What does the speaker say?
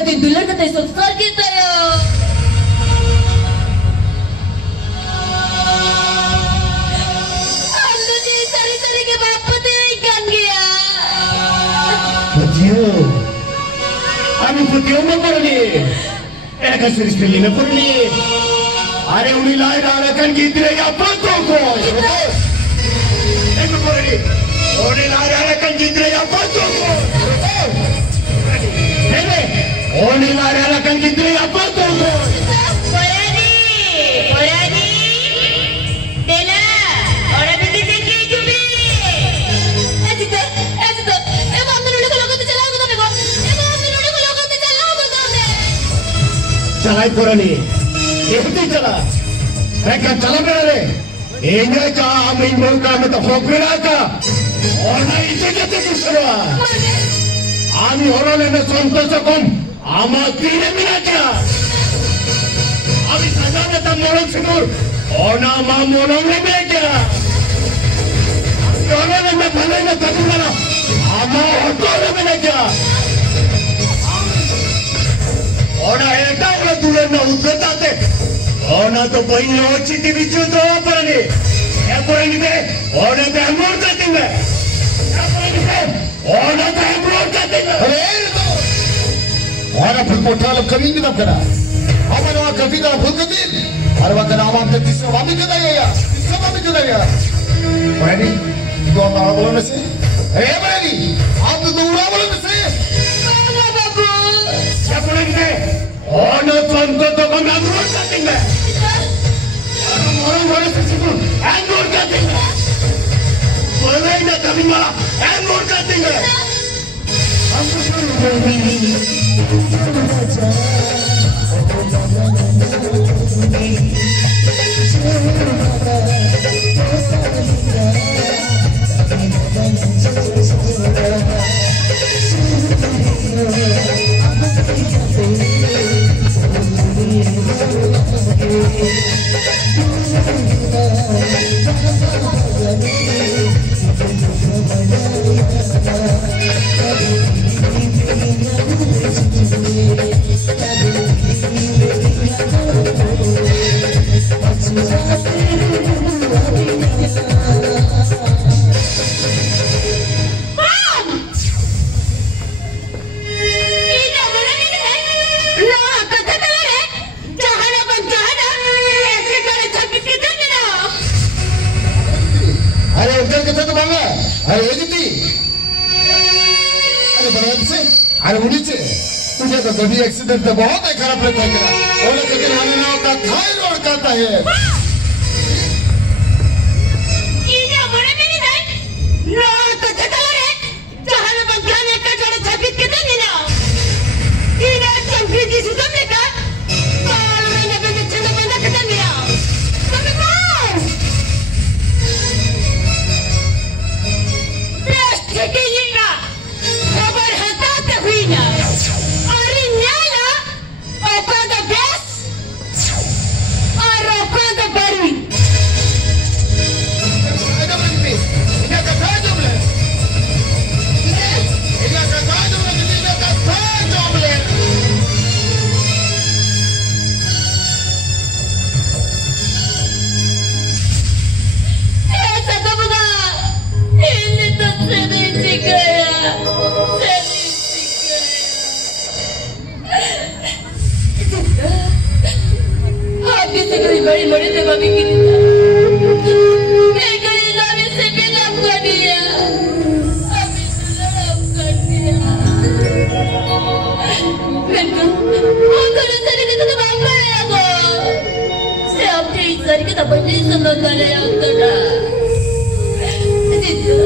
berarti dulu nanti sukses kita ya. Anu di cari-cari ke bapak tuh ikan dia. Putio, anu Putio mau pergi. Kan sering na pergi. Are uni lahir kan gitu ya apa kok? Anu pergi. Uni lahir kan gitu ya apa kok? Oni kan gitu ya apa tuh? Polani, Bella, orang bikin segi juga. Emang menurut kalau kau terjalan aku tapi kok, emang menurut kalau kau terjalan aku tapi. Jalan Polani, itu jalan. Mereka jalan berada. Ini cah minggu kami tak fokus lagi. Orang itu jadi kusra. Ami orang yang santai sekom. Amat tidak minatnya. Abis saja datang molong sekur. Ona mau molong lebihnya. Orang yang berpaling satu mana. Amat hotor lebihnya. Ona eta orang tulen na udratate. Ona tu punya oci di biju tu apa ni? Apa ini deh? Ona terhambur katinga. Apa ini deh? Ona terhambur katinga. Orang bermodal kami kita kena. Apa nama kami kita berketin? Ada waktu nama kita tisra kami kita ya, tisra kami kita ya. Berani? Kau tahu belum nasi? Berani? Aku tu ulah belum nasi? Mana bagus? Siapa lagi deh? Orang contoh tu kami anggur katinga. Orang sesipu anggur katinga. Boleh nak kami malah anggur katinga. Anggur katinga. कभी accident तो बहुत है खराब रहता है और कभी खाने ना होता थाई रोड करता है ini mana ni dah? No, tak cakap lagi. Jangan bangkang yang kau jadi sakit kita ni na. Ini cangkir di sudah mereka. Kalau anda benda cendera benda kita ni na. Tapi mau? Plastik ini na. Kabar hantar tak huina. Kita pergi senang dari yang kena. Itu.